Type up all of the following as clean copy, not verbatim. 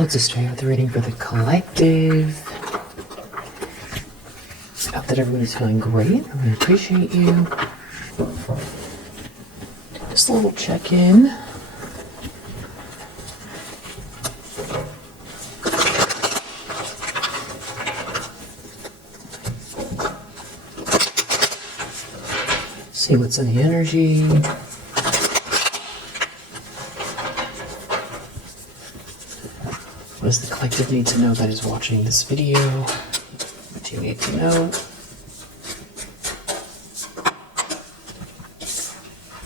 Let's just start with the reading for the collective. I hope that everybody's feeling great. I really appreciate you. Just a little check-in. See what's in the energy. What does the collective need to know that is watching this video? What do you need to know?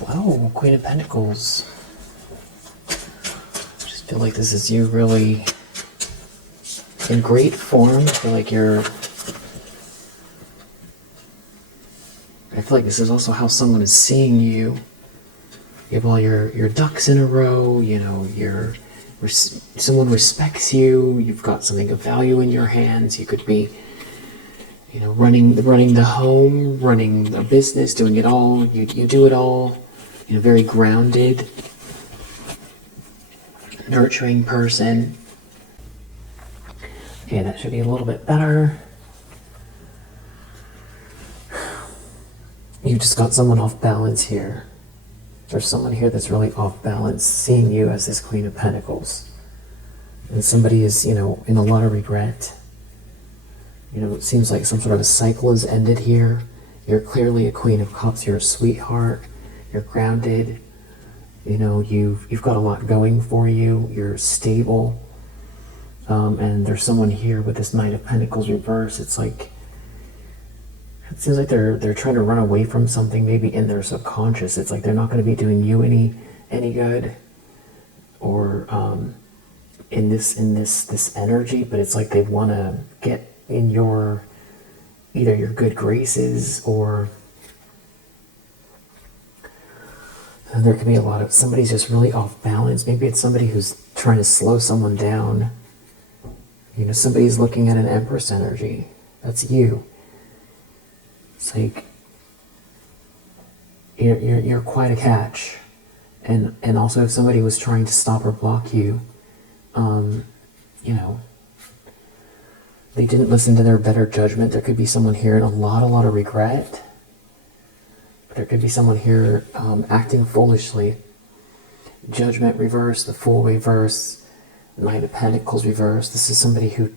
Oh, Queen of Pentacles. I just feel like this is you really in great form. I feel like this is also how someone is seeing you. You have all your ducks in a row, you know, someone respects you, you've got something of value in your hands. You could be, you know, running the home, running a business, doing it all. You do it all. You know, very grounded, nurturing person. Okay, that should be a little bit better. You just got someone off balance here. There's someone here that's really off balance, seeing you as this Queen of Pentacles. And somebody is, you know, in a lot of regret. You know, it seems like some sort of a cycle has ended here. You're clearly a Queen of Cups. You're a sweetheart. You're grounded. You know, you've got a lot going for you. You're stable. And there's someone here with this Knight of Pentacles reverse. It's like, it seems like they're trying to run away from something, maybe in their subconscious. It's like they're not going to be doing you any good, or in this energy. But it's like they want to get in either your good graces, or there could be a lot of somebody's just really off balance. Maybe it's somebody who's trying to slow someone down. You know, somebody's looking at an Empress energy. That's you. It's like you're quite a catch, and also if somebody was trying to stop or block you, you know, they didn't listen to their better judgment. There could be someone here in a lot of regret. But there could be someone here acting foolishly. Judgment reverse, the Fool reverse, Knight of Pentacles reverse. This is somebody who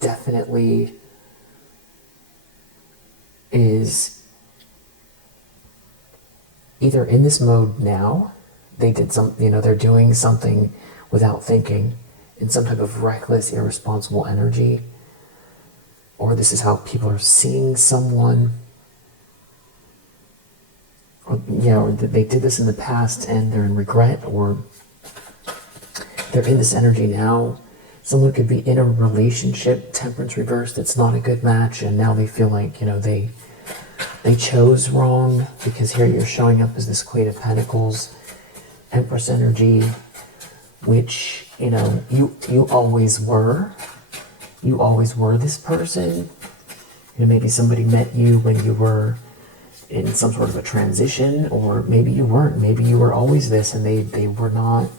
definitely is either in this mode now, they did you know, they're doing something without thinking, in some type of reckless, irresponsible energy, or this is how people are seeing someone, or, you know, they did this in the past and they're in regret, or they're in this energy now. Someone could be in a relationship, Temperance reversed, it's not a good match, and now they feel like, you know, they chose wrong, because here you're showing up as this Queen of Pentacles, Empress energy, which, you know, you always were. You always were this person. You know, maybe somebody met you when you were in some sort of a transition, or maybe you weren't. Maybe you were always this and they were not.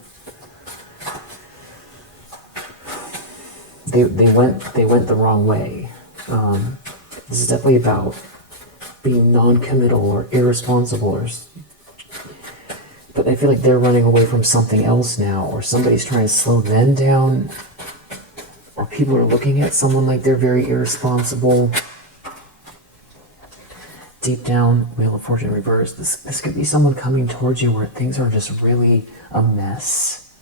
They went the wrong way. This is definitely about being non-committal or irresponsible, but I feel like they're running away from something else now, or somebody's trying to slow them down, or people are looking at someone like they're very irresponsible. Deep down, Wheel of Fortune reverse. This could be someone coming towards you where things are just really a mess.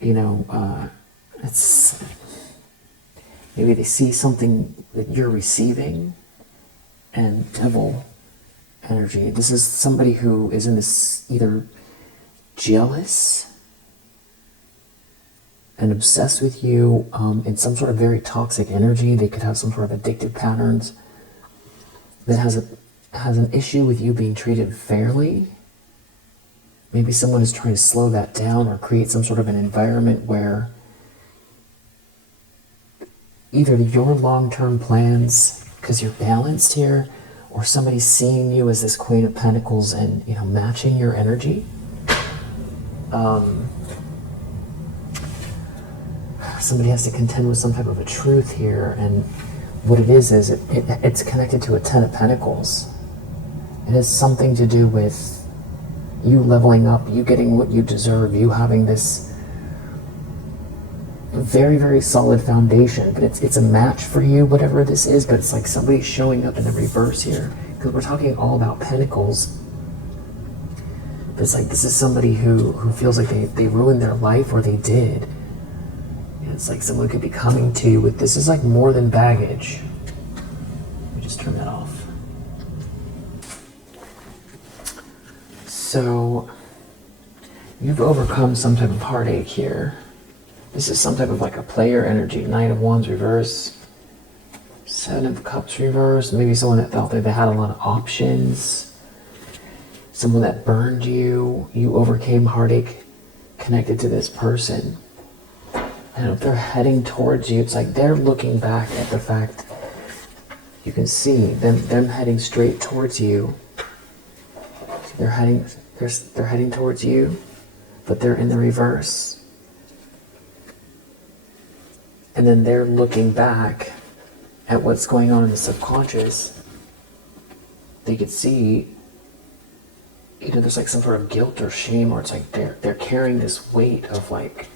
You know, it's maybe they see something that you're receiving, and Devil energy. This is somebody who is in this either jealous and obsessed with you, in some sort of very toxic energy. They could have some sort of addictive patterns, that has an issue with you being treated fairly. Maybe someone is trying to slow that down, or create some sort of an environment where either your long-term plans, because you're balanced here, or somebody's seeing you as this Queen of Pentacles and, you know, matching your energy. somebody has to contend with some type of a truth here, and what it is it's connected to a Ten of Pentacles. It has something to do with you leveling up, you getting what you deserve, you having this very, very solid foundation, but it's a match for you, whatever this is, but it's like somebody's showing up in the reverse here, because we're talking all about pentacles. But it's like this is somebody who feels like they ruined their life, or they did. And it's like someone could be coming to you with, this is like more than baggage. Let me just turn that off. So, you've overcome some type of heartache here. This is some type of like a player energy. Knight of Wands reverse. Seven of Cups reverse. Maybe someone that felt like they had a lot of options. Someone that burned you. You overcame heartache connected to this person. And if they're heading towards you, it's like they're looking back at the fact, you can see them heading straight towards you. They're heading towards you, but they're in the reverse. And then they're looking back at what's going on in the subconscious. They could see, there's like some sort of guilt or shame, or it's like they're carrying this weight of like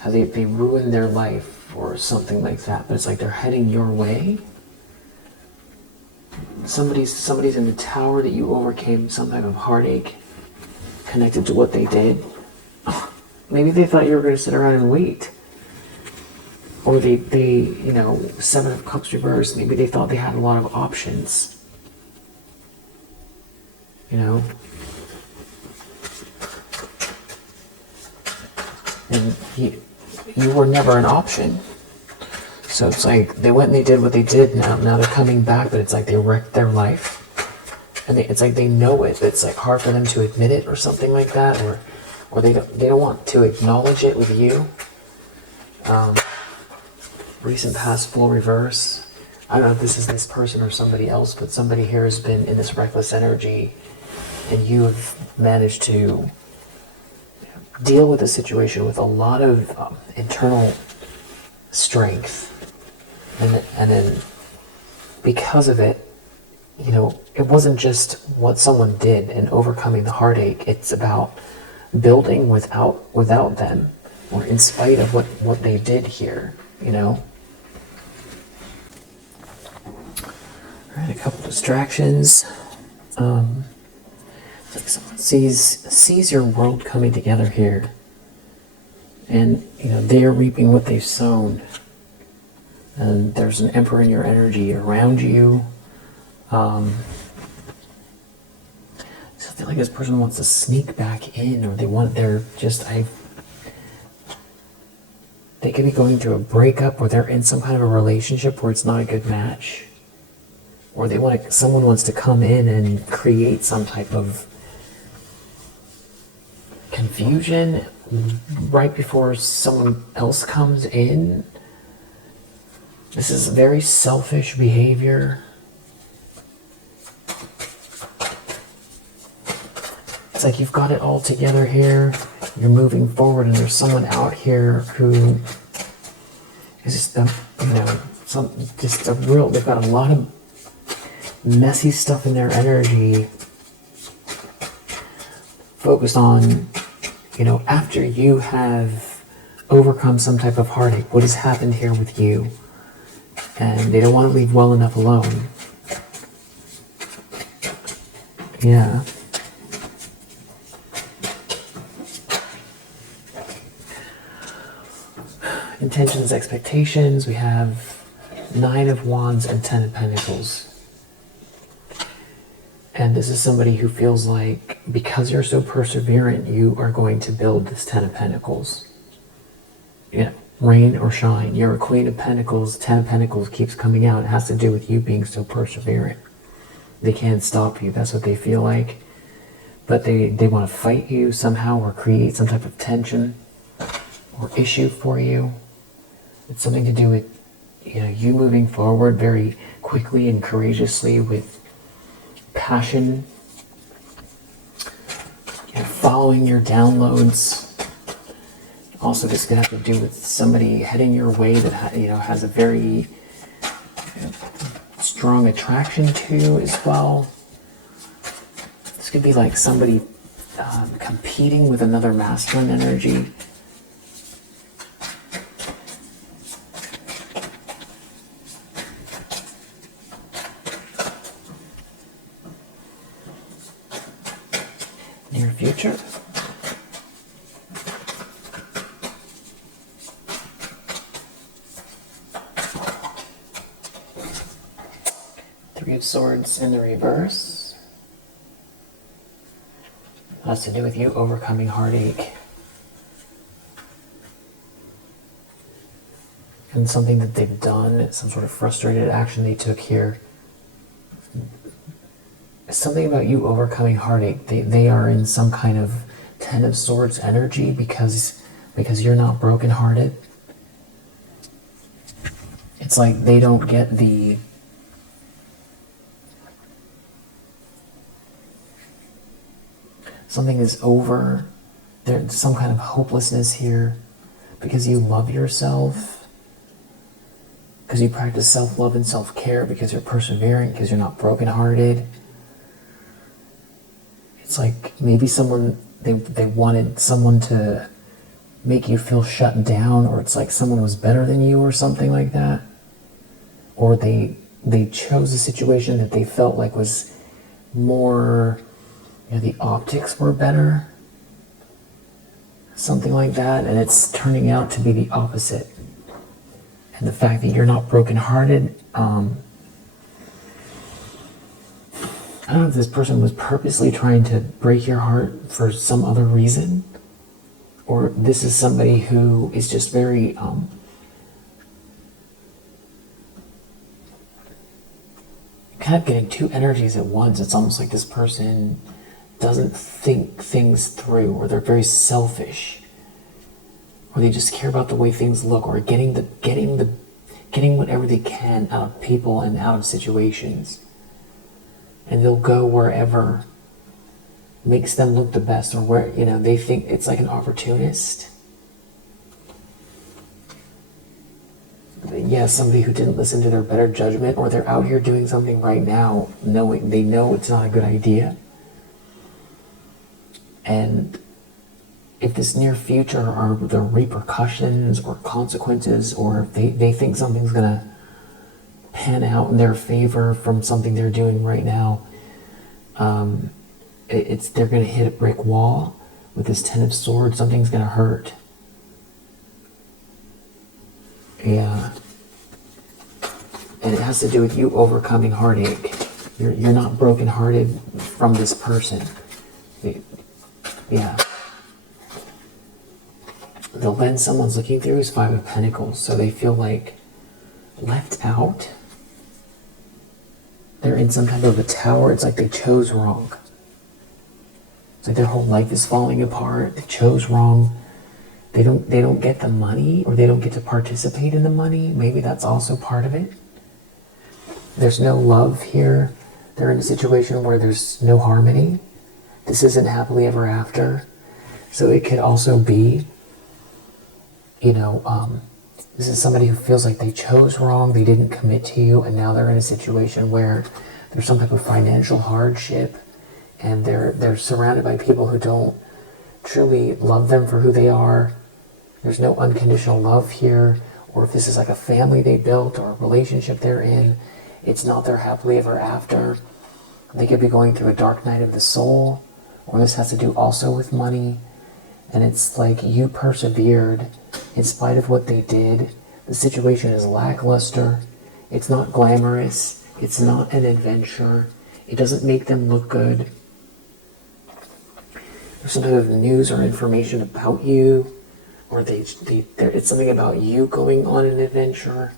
how they ruined their life or something like that. But it's like they're heading your way. Somebody's in the tower that you overcame some type of heartache connected to what they did. Maybe they thought you were going to sit around and wait. Or they Seven of Cups reversed, maybe they thought they had a lot of options. And you were never an option. So it's like they went and they did what they did. Now they're coming back, but it's like they wrecked their life. And it's like they know it. It's like hard for them to admit it or something like that, or they don't want to acknowledge it with you. Recent past full reverse. I don't know if this is this person or somebody else, but somebody here has been in this reckless energy, and you have managed to deal with the situation with a lot of internal strength, and then because of it, it wasn't just what someone did and overcoming the heartache. It's about building without them, or in spite of what they did here. Alright, a couple distractions. Like someone sees your world coming together here, and they are reaping what they've sown. And there's an Emperor in your energy around you. So I feel like this person wants to sneak back in, or they could be going through a breakup, or they're in some kind of a relationship where it's not a good match, or someone wants to come in and create some type of confusion right before someone else comes in. This is very selfish behavior. It's like you've got it all together here. You're moving forward, and there's someone out here who is just, they've got a lot of messy stuff in their energy, focused on, after you have overcome some type of heartache, what has happened here with you, and they don't want to leave well enough alone. Yeah. Intentions, expectations, we have Nine of Wands and Ten of Pentacles. And this is somebody who feels like, because you're so perseverant, you are going to build this Ten of Pentacles. Rain or shine. You're a Queen of Pentacles. Ten of Pentacles keeps coming out. It has to do with you being so perseverant. They can't stop you. That's what they feel like. But they want to fight you somehow, or create some type of tension or issue for you. It's something to do with you moving forward very quickly and courageously with passion, following your downloads, Also, this could have to do with somebody heading your way that has a very strong attraction to you as well. This could be like somebody competing with another masculine energy. Near future. Three of Swords in the reverse. Has to do with you overcoming heartache. And something that they've done, some sort of frustrated action they took here. Something about you overcoming heartache. They are in some kind of Ten of Swords energy because you're not brokenhearted. It's like they don't get the something is over. There's some kind of hopelessness here because you love yourself, because you practice self-love and self-care, because you're persevering, because you're not brokenhearted. It's like maybe they wanted someone to make you feel shut down, or it's like someone was better than you or something like that. Or they chose a situation that they felt like was more, the optics were better. Something like that, and it's turning out to be the opposite. And the fact that you're not brokenhearted, I don't know if this person was purposely trying to break your heart for some other reason, or this is somebody who is just very kind of getting two energies at once. It's almost like this person doesn't think things through, or they're very selfish, or they just care about the way things look, or getting whatever they can out of people and out of situations. And they'll go wherever makes them look the best, or where, they think it's like an opportunist. Yeah, somebody who didn't listen to their better judgment, or they're out here doing something right now, knowing they know it's not a good idea. And if this near future are the repercussions or consequences, or if they think something's gonna pan out in their favor from something they're doing right now, they're gonna hit a brick wall with this Ten of Swords. Something's gonna hurt. Yeah. And it has to do with you overcoming heartache. You're not brokenhearted from this person. Yeah. The lens someone's looking through is Five of Pentacles, so they feel like left out. They're in some type of a tower. It's like they chose wrong. It's like their whole life is falling apart. They chose wrong. They don't get the money, or they don't get to participate in the money. Maybe that's also part of it. There's no love here. They're in a situation where there's no harmony. This isn't happily ever after. So it could also be, this is somebody who feels like they chose wrong, they didn't commit to you, and now they're in a situation where there's some type of financial hardship, and they're surrounded by people who don't truly love them for who they are. There's no unconditional love here. Or if this is like a family they built, or a relationship they're in, it's not their happily ever after. They could be going through a dark night of the soul, or this has to do also with money. And it's like you persevered in spite of what they did. The situation is lackluster. It's not glamorous. It's not an adventure. It doesn't make them look good. There's some type of news or information about you, or it's something about you going on an adventure.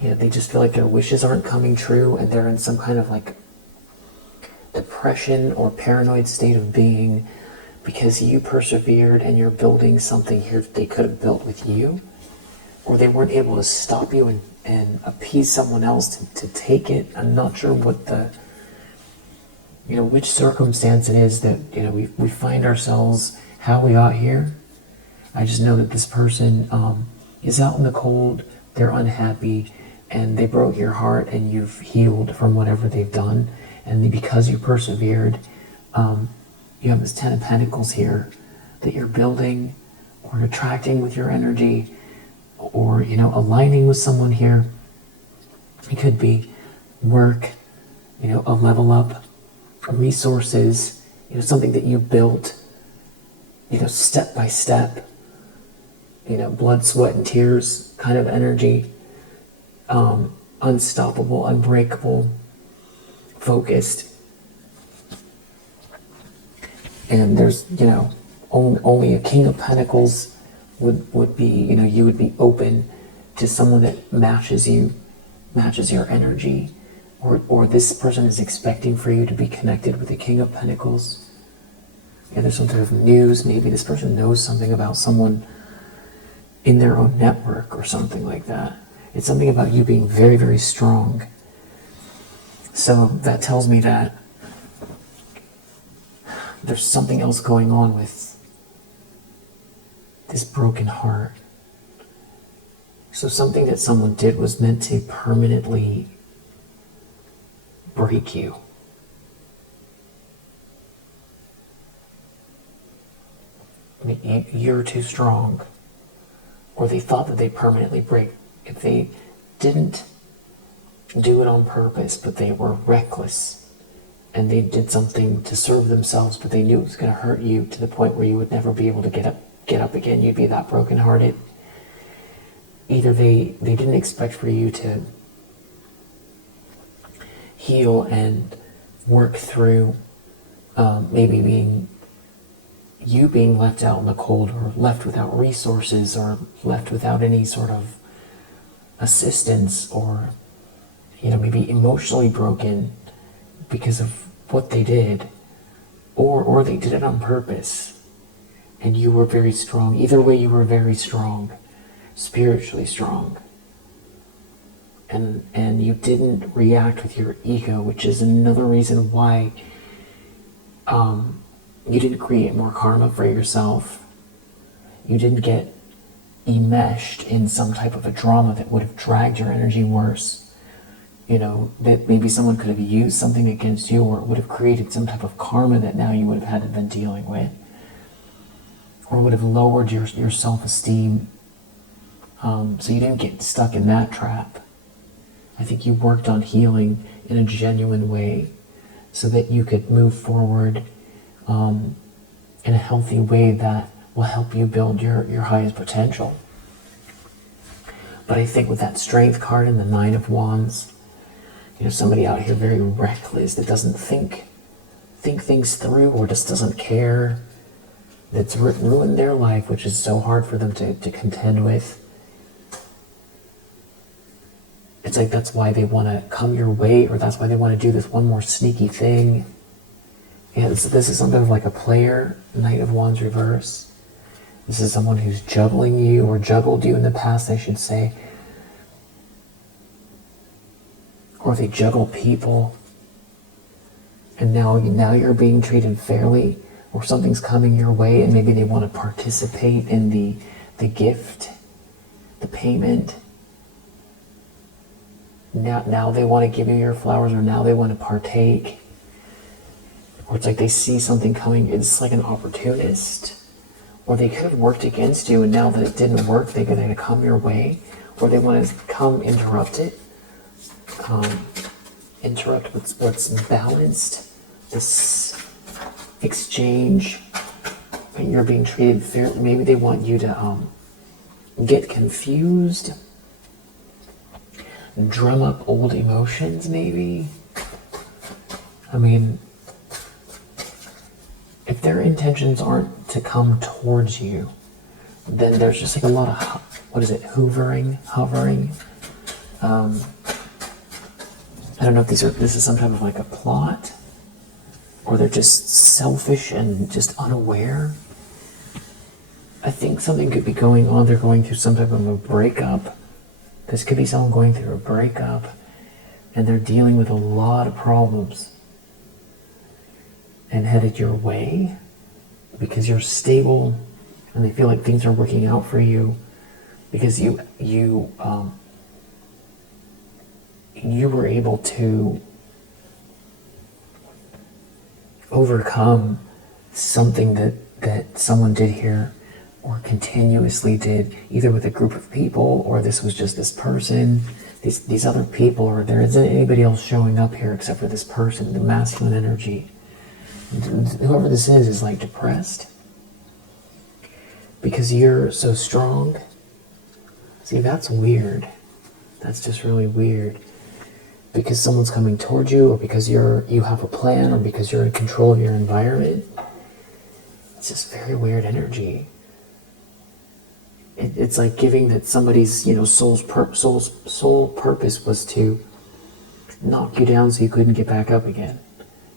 Yeah, they just feel like their wishes aren't coming true, and they're in some kind of like depression or paranoid state of being because you persevered and you're building something here that they could have built with you, or they weren't able to stop you and appease someone else to take it. I'm not sure what which circumstance it is that we find ourselves how we got here. I just know that this person is out in the cold, they're unhappy, and they broke your heart, and you've healed from whatever they've done. And because you persevered, you have this 10 of Pentacles here that you're building or attracting with your energy, or, you know, aligning with someone here. It could be work, you know, a level up, resources, you know, something that you built, you know, step by step, you know, blood, sweat, and tears kind of energy, unstoppable, unbreakable, focused. And there's, you know, only a King of Pentacles would be, you know, you would be open to someone that matches you, matches your energy, or this person is expecting for you to be connected with the King of Pentacles. Yeah, there's some sort of news. Maybe this person knows something about someone in their own network or something like that. It's something about you being very, very strong. So that tells me that there's something else going on with this broken heart. So something that someone did was meant to permanently break you. I mean, you're too strong. Or they thought that they'd permanently break. If they didn't do it on purpose, but they were reckless, and they did something to serve themselves, but they knew it was going to hurt you to the point where you would never be able to get up again. You'd be that brokenhearted. Either they didn't expect for you to heal and work through maybe being left out in the cold, or left without resources, or left without any sort of assistance, or, you know, maybe emotionally broken because of what they did, or they did it on purpose and you were very strong. Either way, you were very strong, spiritually strong, and you didn't react with your ego, which is another reason why you didn't create more karma for yourself. You didn't get enmeshed in some type of a drama that would have dragged your energy worse. You know, that maybe someone could have used something against you, or it would have created some type of karma that now you would have had to been dealing with, or would have lowered your self-esteem. So you didn't get stuck in that trap. I think you worked on healing in a genuine way so that you could move forward in a healthy way that will help you build your highest potential. But I think with that Strength card and the Nine of Wands, you know, somebody out here very reckless that doesn't think things through, or just doesn't care, that's ruined their life, which is so hard for them to contend with. It's like that's why they want to come your way, or that's why they want to do this one more sneaky thing. Yeah, this is something like a player, Knight of Wands reverse. This is someone who's juggling you, or juggled you in the past, I should say. Or they juggle people, and now you're being treated fairly, or something's coming your way, and maybe they want to participate in the gift, the payment. Now they want to give you your flowers, or now they want to partake. Or it's like they see something coming, it's like an opportunist. Or they could have worked against you, and now that it didn't work, they're going to come your way. Or they want to come interrupt it. Interrupt what's balanced. This exchange. You're being treated fair. Maybe they want you to get confused. Drum up old emotions, maybe. I mean, if their intentions aren't to come towards you, then there's just like a lot of, hovering. I don't know if this is some type of like a plot, or they're just selfish and just unaware. I think something could be going on. They're going through some type of a breakup. This could be someone going through a breakup, and they're dealing with a lot of problems and headed your way because you're stable and they feel like things are working out for you because you were able to overcome something that someone did here or continuously did, either with a group of people or this was just this person, these other people, or there isn't anybody else showing up here except for this person, the masculine energy. Whoever this is like depressed because you're so strong. See, that's weird. That's just really weird. Because someone's coming towards you, or because you have a plan, or because you're in control of your environment. It's just very weird energy. It's like giving that somebody's, soul purpose was to knock you down so you couldn't get back up again.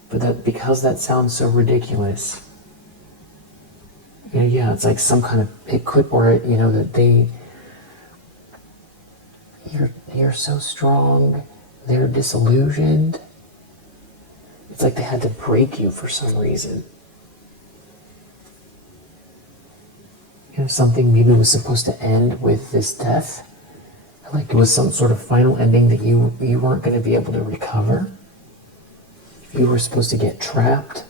But because that sounds so ridiculous. Yeah, it's like some kind of, it could, or that you're so strong. They're disillusioned. It's like they had to break you for some reason. Something maybe was supposed to end with this death. Like it was some sort of final ending that you weren't going to be able to recover. You were supposed to get trapped.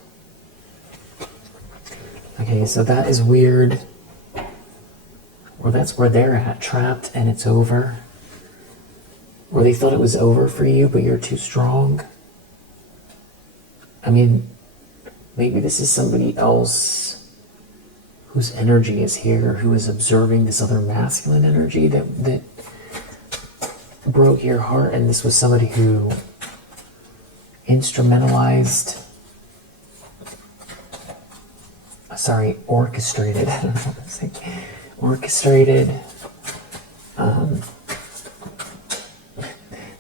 Okay, so that is weird. Or that's where they're at, trapped, and it's over. Or they thought it was over for you, but you're too strong. I mean, maybe this is somebody else whose energy is here, who is observing this other masculine energy that broke your heart, and this was somebody who orchestrated, I don't know what to say,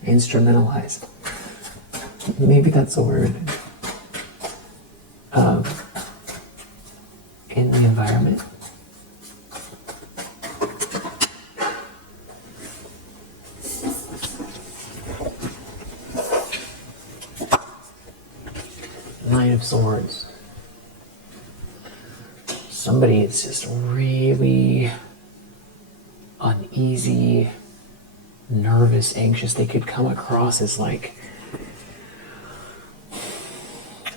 instrumentalized, maybe that's a word, in the environment. Nine of Swords. Somebody is just really uneasy, nervous, anxious. They could come across as like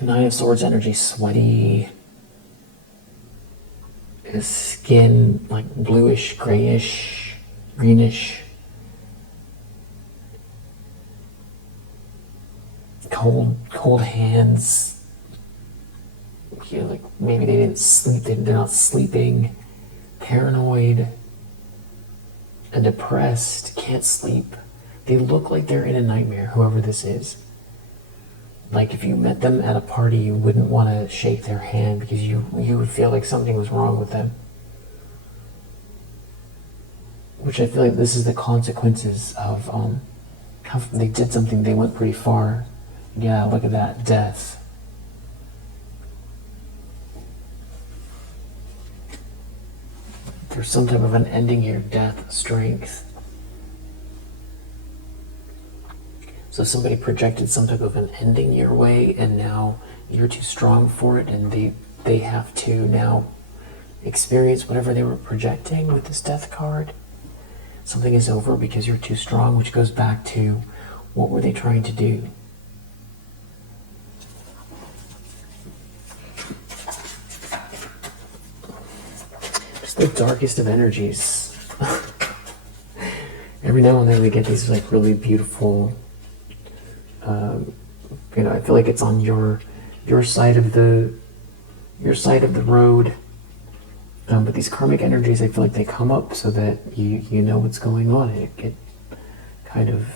Nine of Swords energy, sweaty, his skin like bluish, grayish, greenish, cold hands. Like maybe they didn't sleep, they're not sleeping, paranoid, and depressed, can't sleep. They look like they're in a nightmare, whoever this is. Like if you met them at a party, you wouldn't want to shake their hand because you would feel like something was wrong with them. Which I feel like this is the consequences of how they did something, they went pretty far. Yeah, look at that, death. There's some type of an ending here, death, strength. So somebody projected some type of an ending your way, and now you're too strong for it, and they have to now experience whatever they were projecting with this death card. Something is over because you're too strong, which goes back to what were they trying to do? Just the darkest of energies. Every now and then we get these like really beautiful, I feel like it's on your side of the road. But these karmic energies, I feel like they come up so that you know what's going on. It kind of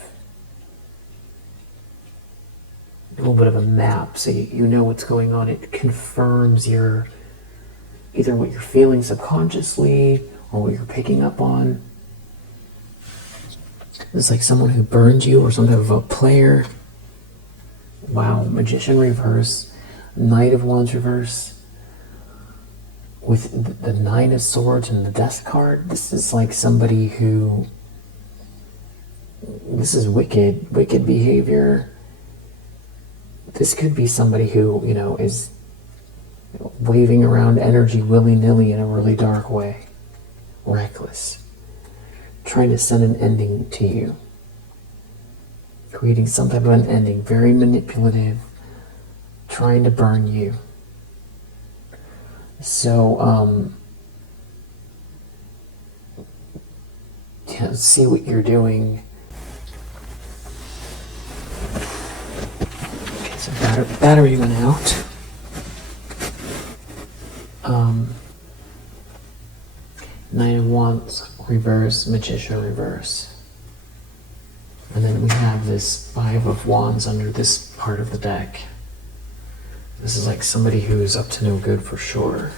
a little bit of a map, so you know what's going on. It confirms either what you're feeling subconsciously or what you're picking up on. It's like someone who burned you or some type of a player. Wow, Magician reverse, Knight of Wands reverse. With the Nine of Swords and the Death card, this is like somebody who, this is wicked behavior. This could be somebody who, is waving around energy willy-nilly in a really dark way. Reckless. Trying to send an ending to you. Creating some type of an ending. Very manipulative. Trying to burn you. So, yeah, see what you're doing. Okay, so battery went out. Knight of Wands reverse, Magician reverse. And then we have this Five of Wands under this part of the deck. This is like somebody who's up to no good for sure.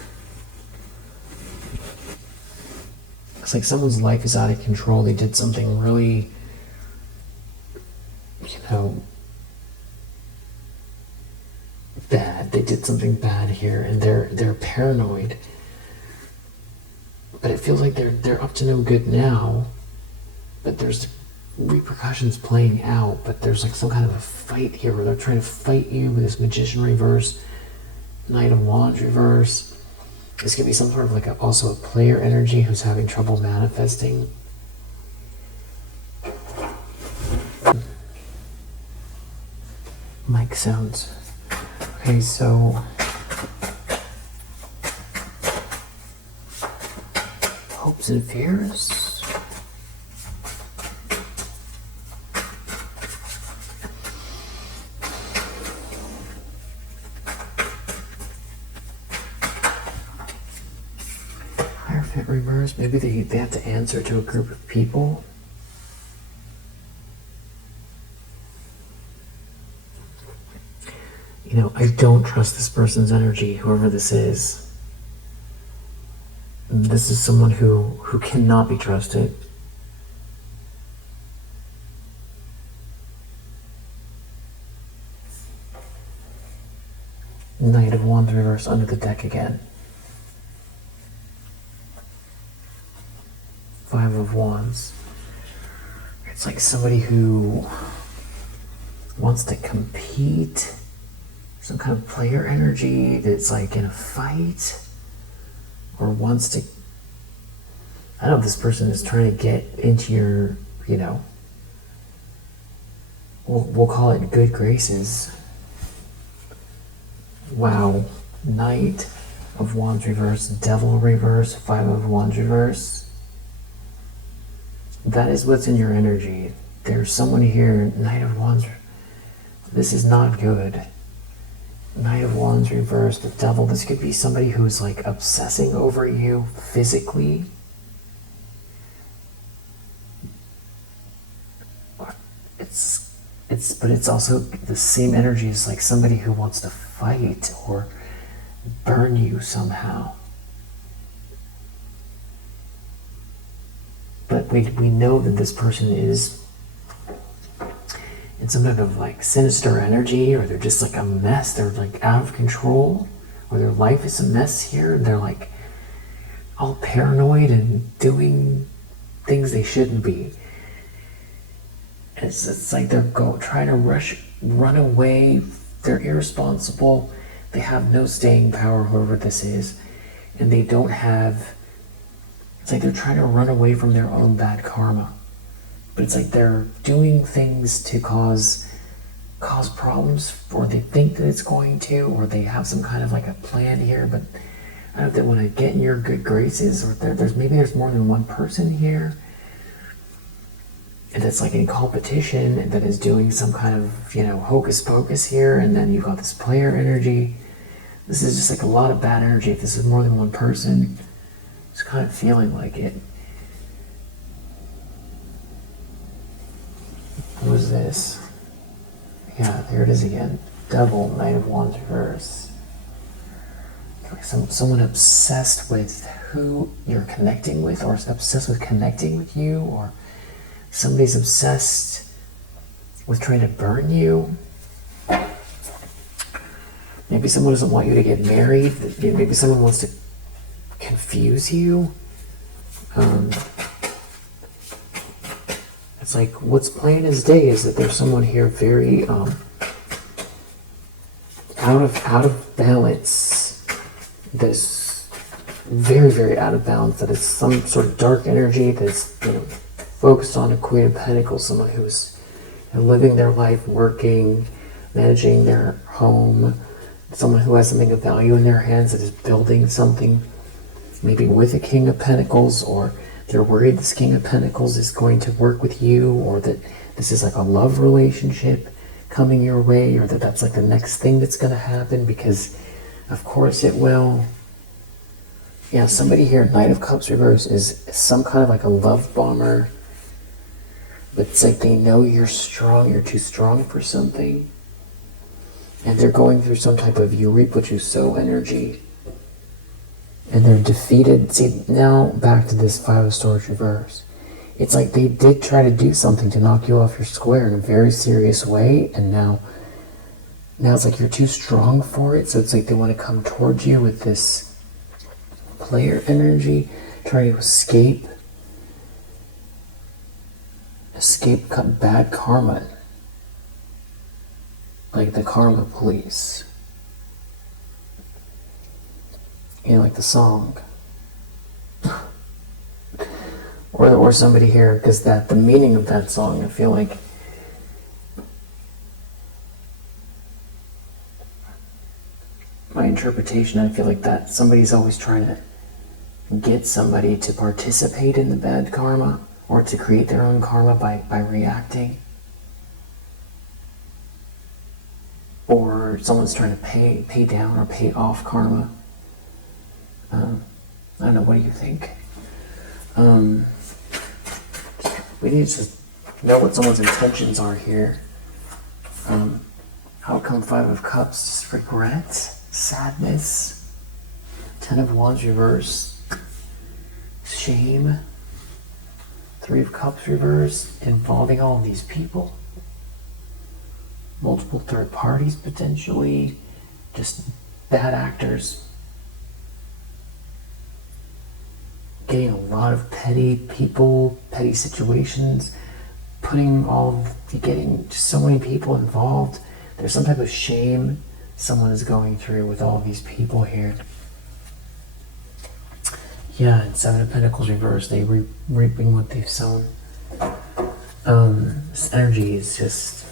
It's like someone's life is out of control. They did something really, bad. They did something bad here, and they're paranoid. But it feels like they're up to no good now. But there's repercussions playing out. But there's like some kind of a fight here where they're trying to fight you with this Magician reverse, Knight of Wands reverse. This could be some sort of like also a player energy who's having trouble manifesting. Mic sounds. Okay, so hopes and fears. Hierophant reverse. Maybe they have to answer to a group of people. I don't trust this person's energy, whoever this is. This is someone who cannot be trusted. Knight of Wands reverse under the deck again. Five of Wands. It's like somebody who wants to compete. Some kind of player energy that's like in a fight, or wants to, I don't know if this person is trying to get into your, we'll call it good graces. Wow. Knight of Wands reverse, Devil reverse, Five of Wands reverse. That is what's in your energy. There's someone here, Knight of Wands. This is not good. Knight of Wands reversed, the Devil. This could be somebody who's like obsessing over you physically. But it's also the same energy as like somebody who wants to fight or burn you somehow. But we know that this person is in some type of like sinister energy, or they're just like a mess. They're like out of control, or their life is a mess here. They're like all paranoid and doing things they shouldn't be. It's like they're trying to run away. They're irresponsible. They have no staying power, whoever this is, and they don't have. It's like they're trying to run away from their own bad karma. But it's like they're doing things to cause problems, or they think that it's going to, or they have some kind of like a plan here, but I don't know if they want to get in your good graces, or there's more than one person here. And it's like in competition that is doing some kind of, hocus pocus here, and then you've got this player energy. This is just like a lot of bad energy. If this is more than one person, it's kind of feeling like it. What was this? Yeah, there it is again. Devil, Knight of Wands reverse. Like someone obsessed with who you're connecting with, or obsessed with connecting with you, or somebody's obsessed with trying to burn you. Maybe someone doesn't want you to get married. Maybe someone wants to confuse you. It's like what's plain as day is that there's someone here very out of balance. that's very, very out of balance, that is some sort of dark energy that's, focused on a Queen of Pentacles, someone who's living their life, working, managing their home, someone who has something of value in their hands that is building something, maybe with a King of Pentacles, or they're worried this King of Pentacles is going to work with you, or that this is like a love relationship coming your way, or that that's like the next thing that's going to happen, because of course it will. Yeah, somebody here, Knight of Cups reverse, is some kind of like a love bomber. But it's like they know you're strong, you're too strong for something. And they're going through some type of you reap what you sow energy. And they're defeated. See, now back to this Five of Swords reverse. It's like they did try to do something to knock you off your square in a very serious way. And now it's like you're too strong for it. So it's like they want to come towards you with this player energy, trying to escape bad karma, like the karma police, like the song, or somebody here, because the meaning of that song, I feel like my interpretation, I feel like that somebody's always trying to get somebody to participate in the bad karma, or to create their own karma by reacting. Or someone's trying to pay down or pay off karma. I don't know, what do you think? We need to just know what someone's intentions are here. How come Five of Cups? Just regret, sadness, Ten of Wands reverse, shame, Three of Cups reverse, involving all of these people. Multiple third parties potentially, just bad actors. Getting a lot of petty people, petty situations, getting just so many people involved. There's some type of shame someone is going through with all of these people here. Yeah, and Seven of Pentacles reversed, they reaping what they've sown. This energy is just,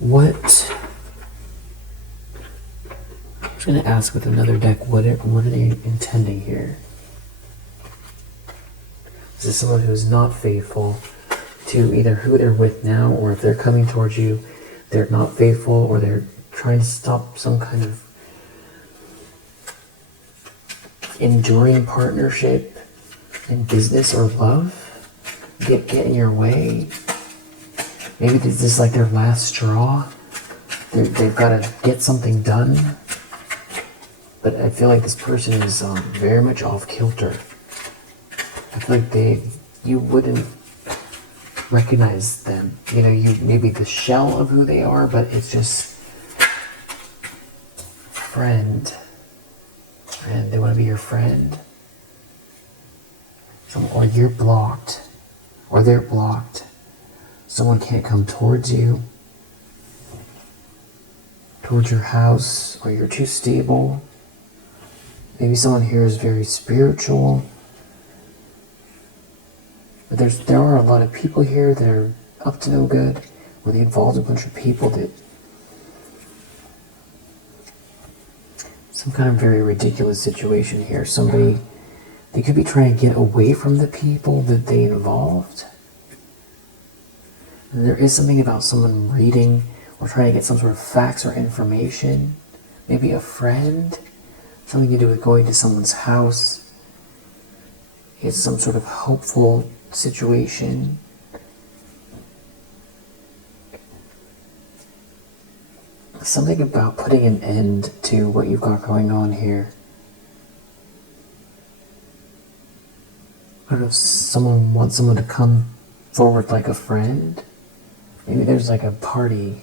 what? I'm just going to ask with another deck, what are they intending here? Is this someone who's not faithful to either who they're with now, or if they're coming towards you, they're not faithful, or they're trying to stop some kind of enduring partnership in business or love, get in your way. Maybe this is like their last straw. They've got to get something done. But I feel like this person is very much off kilter. I feel like you wouldn't recognize them. You maybe the shell of who they are, but it's just friend. And they want to be your friend. Or you're blocked, or they're blocked. Someone can't come towards you, towards your house, or you're too stable. Maybe someone here is very spiritual. But there are a lot of people here that are up to no good, where they involve a bunch of people that some kind of very ridiculous situation here. They could be trying to get away from the people that they involved. And there is something about someone reading or trying to get some sort of facts or information. Maybe a friend. Something to do with going to someone's house. It's some sort of hopeful situation. Something about putting an end to what you've got going on here. I don't know if someone wants someone to come forward like a friend. Maybe there's like a party.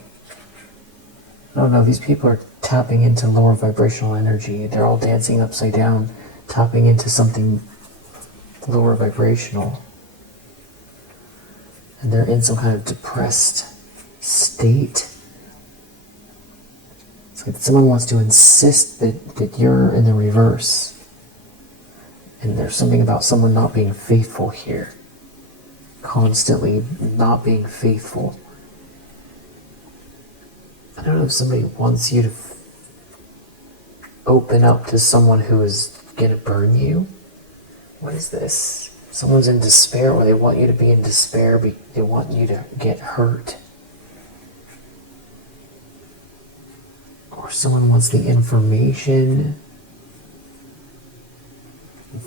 I don't know, these people are tapping into lower vibrational energy. They're all dancing upside down, tapping into something lower vibrational. And they're in some kind of depressed state. It's like someone wants to insist that you're in the reverse. And there's something about someone not being faithful here. Constantly not being faithful. I don't know if somebody wants you to open up to someone who is going to burn you. What is this? Someone's in despair, or they want you to be in despair. They want you to get hurt. Or someone wants the information.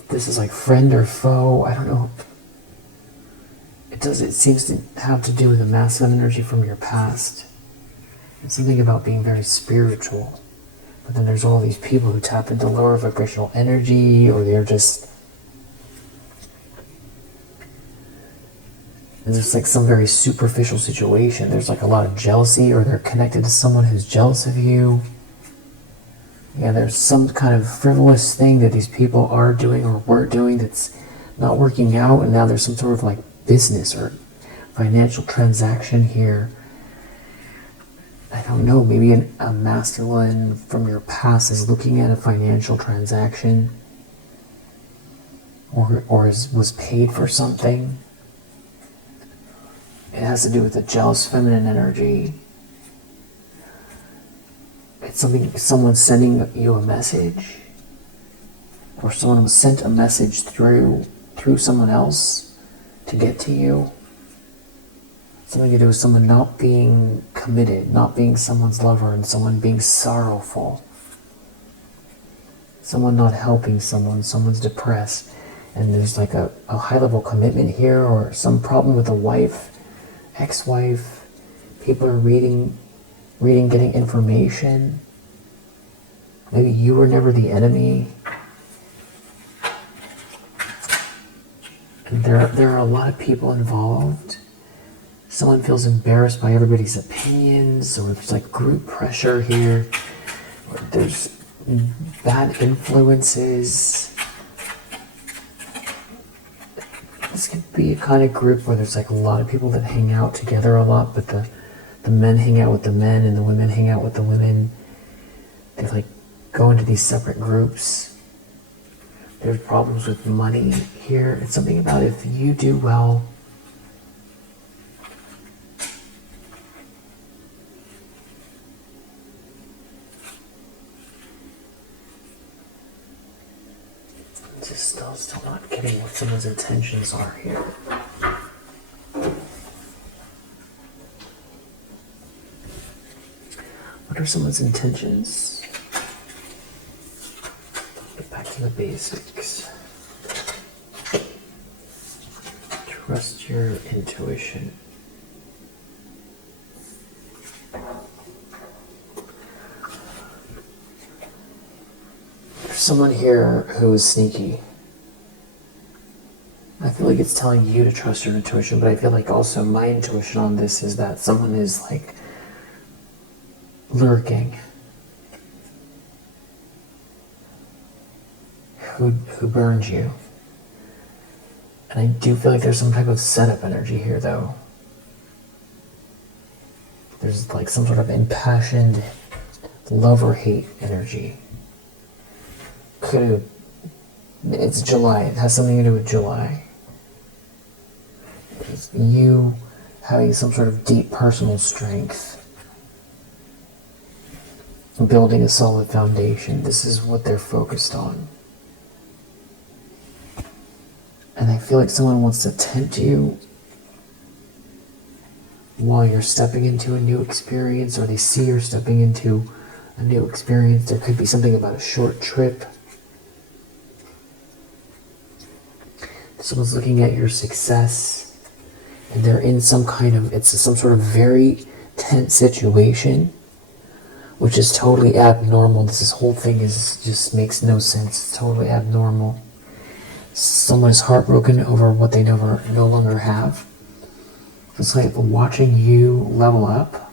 This is like friend or foe. I don't know. It seems to have to do with the masculine energy from your past. It's something about being very spiritual. But then there's all these people who tap into lower vibrational energy, or they're just... And there's like some very superficial situation. There's like a lot of jealousy, or they're connected to someone who's jealous of you. Yeah, there's some kind of frivolous thing that these people are doing or were doing that's not working out, and now there's some sort of like business or financial transaction here. I don't know, maybe a masculine from your past is looking at a financial transaction, or was paid for something. It has to do with the jealous feminine energy. It's someone's sending you a message, or someone was sent a message through someone else to get to you. Something to do with someone not being committed, not being someone's lover, and someone being sorrowful. Someone not helping someone's depressed, and there's like a high level commitment here, or some problem with a wife, ex-wife. People are reading, getting information. Maybe you were never the enemy. And there are a lot of people involved. Someone feels embarrassed by everybody's opinions, or there's like group pressure here. Or there's bad influences. This could be a kind of group where there's like a lot of people that hang out together a lot, but the men hang out with the men and the women hang out with the women. They like go into these separate groups. There's problems with money here. It's something about if you do well, still not getting what someone's intentions are here. What are someone's intentions? Get back to the basics. Trust your intuition. There's someone here who is sneaky. I feel like it's telling you to trust your intuition, but I feel like also my intuition on this is that someone is like lurking, who burns you. And I do feel like there's some type of setup energy here, though. There's like some sort of impassioned love or hate energy. It's July. It has something to do with July. It's you having some sort of deep personal strength, building a solid foundation. This is what they're focused on. And I feel like someone wants to tempt you while you're stepping into a new experience, or they see you're stepping into a new experience. There could be something about a short trip. Someone's looking at your success, and they're in some sort of very tense situation, which is totally abnormal. This whole thing just makes no sense. It's totally abnormal. Someone is heartbroken over what they no longer have. It's like watching you level up.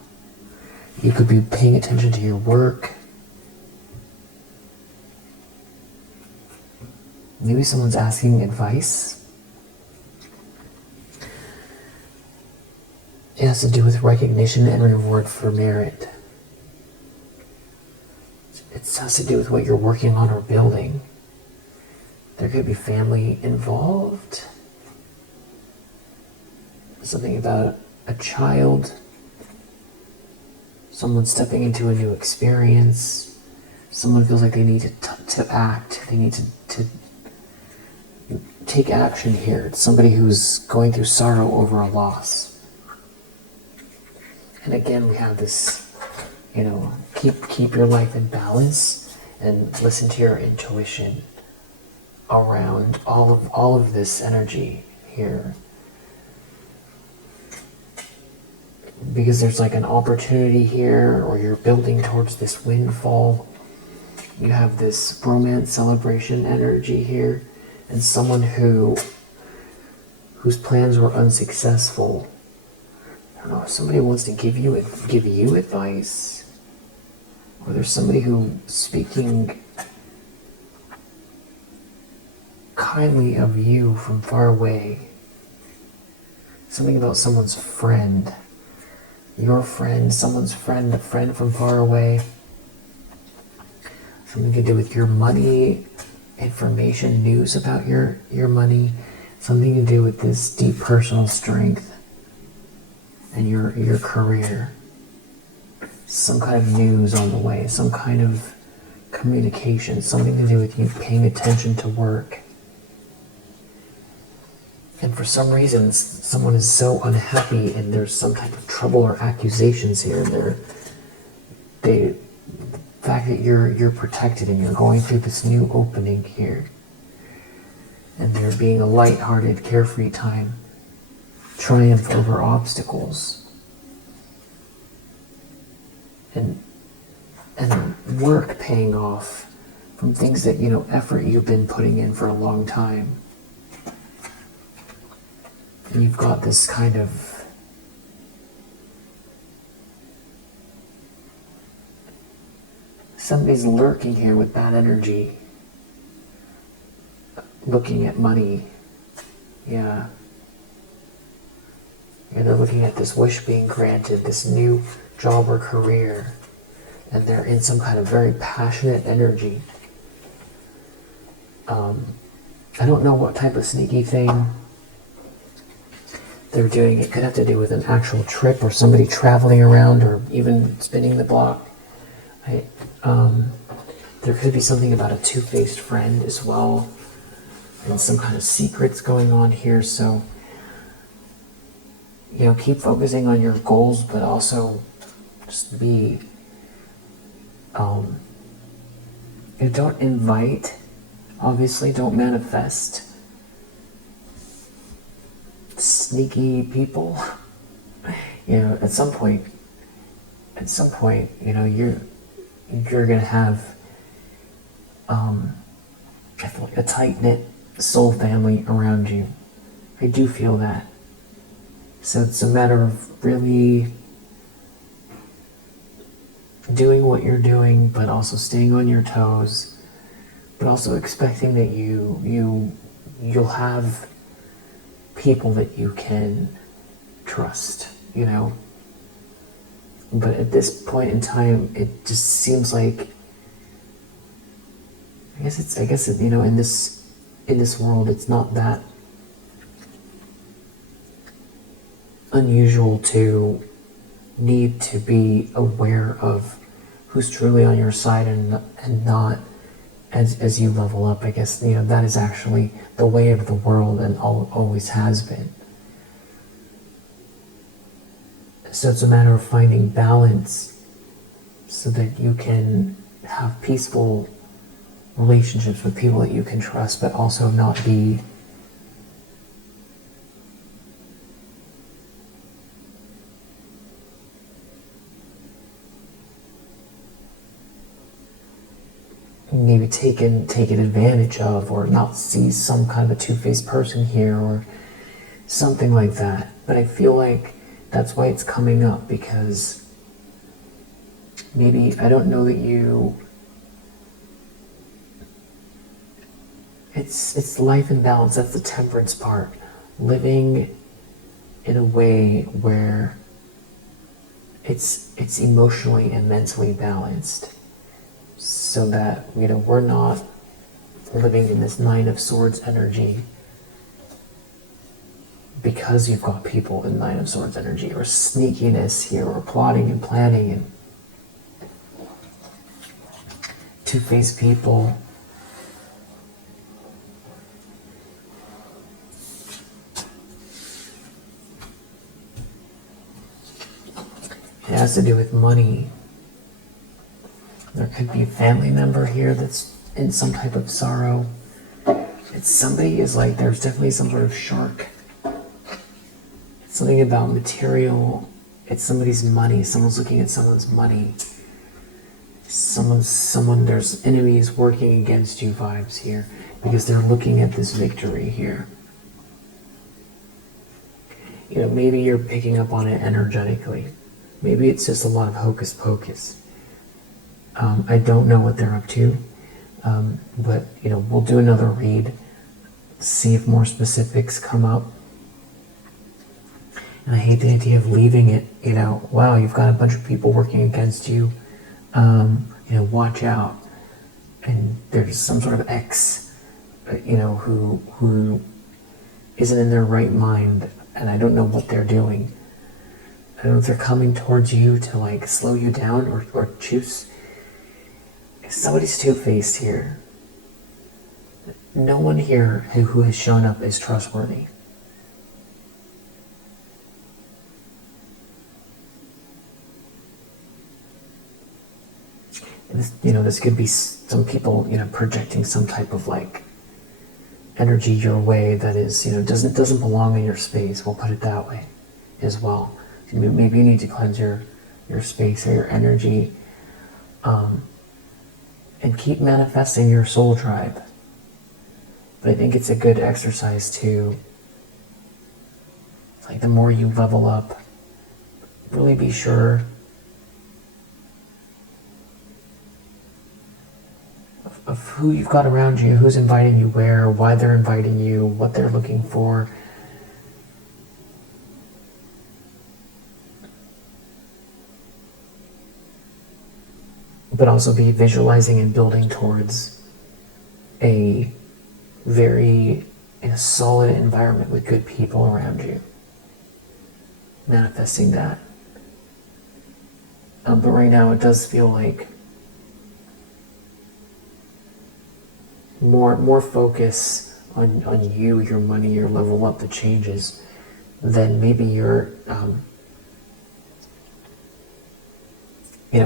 You could be paying attention to your work. Maybe someone's asking advice. It has to do with recognition and reward for merit. This has to do with what you're working on or building. There could be family involved. Something about a child. Someone stepping into a new experience. Someone feels like they need to act. They need to take action here. It's somebody who's going through sorrow over a loss. And again, we have this, keep your life in balance and listen to your intuition around all of this energy here. Because there's like an opportunity here, or you're building towards this windfall. You have this romance celebration energy here, and someone whose plans were unsuccessful. I don't know if somebody wants to give you advice, or there's somebody who's speaking kindly of you from far away. Something about someone's friend. Your friend, someone's friend, a friend from far away. Something to do with your money, information, news about your money. Something to do with this deep personal strength and your career. Some kind of news on the way, some kind of communication, something to do with you paying attention to work. And for some reason, someone is so unhappy and there's some type of trouble or accusations here. The fact that you're protected and you're going through this new opening here. And there being a lighthearted, carefree time. Triumph over obstacles. And work paying off from things that, effort you've been putting in for a long time. And you've got this kind of somebody's lurking here with bad energy, looking at money. Yeah, they're looking at this wish being granted, this new job or career, and they're in some kind of very passionate energy. I don't know what type of sneaky thing they're doing. It could have to do with an actual trip or somebody traveling around or even spinning the block. There could be something about a two-faced friend as well, and some kind of secrets going on here. So, keep focusing on your goals, but also just be, don't invite, obviously, don't manifest sneaky people. At some point, you're gonna have I feel like a tight-knit soul family around you. I do feel that. So it's a matter of really doing what you're doing, but also staying on your toes, but also expecting that you'll have people that you can trust, But at this point in time, it just seems like, in this world, it's not that unusual to need to be aware of who's truly on your side and not as you level up. I guess, that is actually the way of the world and always has been. So it's a matter of finding balance so that you can have peaceful relationships with people that you can trust, but also not be maybe taken advantage of, or not see some kind of a two-faced person here or something like that. But I feel like that's why it's coming up, because maybe, I don't know that it's life in balance. That's the temperance part. Living in a way where it's emotionally and mentally balanced. so that, we're not living in this Nine of Swords energy because you've got people in Nine of Swords energy, or sneakiness here, or plotting and planning, and two-faced people. It has to do with money. There could be a family member here that's in some type of sorrow. It's somebody is like, there's definitely some sort of shark. It's something about material. It's somebody's money. Someone's looking at someone's money. There's enemies working against you vibes here because they're looking at this victory here. Maybe you're picking up on it energetically. Maybe it's just a lot of hocus pocus. I don't know what they're up to, but we'll do another read, see if more specifics come up. And I hate the idea of leaving it, wow, you've got a bunch of people working against you, watch out. And there's some sort of ex, who isn't in their right mind, and I don't know what they're doing. I don't know if they're coming towards you to slow you down or choose. Somebody's two-faced here. No one here who has shown up is trustworthy. This could be some people, projecting some type of energy your way that is, doesn't belong in your space. We'll put it that way as well. Maybe you need to cleanse your space or your energy, and keep manifesting your soul tribe. But I think it's a good exercise to, the more you level up, really be sure of who you've got around you, who's inviting you where, why they're inviting you, what they're looking for. But also be visualizing and building towards a very solid environment with good people around you. Manifesting that. But right now it does feel like more focus on you, your money, your level up, the changes, than maybe you're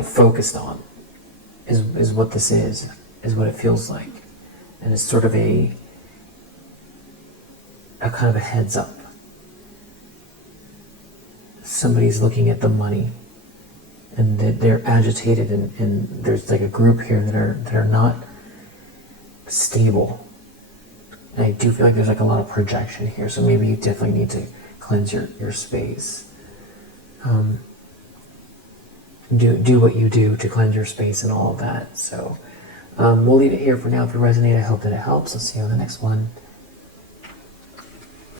focused on. Is what this is what it feels like. And it's sort of a kind of a heads up. Somebody's looking at the money, and they're agitated, and there's a group here that are not stable. And I do feel like there's a lot of projection here, so maybe you definitely need to cleanse your space. Do what you do to cleanse your space and all of that. So we'll leave it here for now. If you resonate, I hope that it helps. I'll see you on the next one.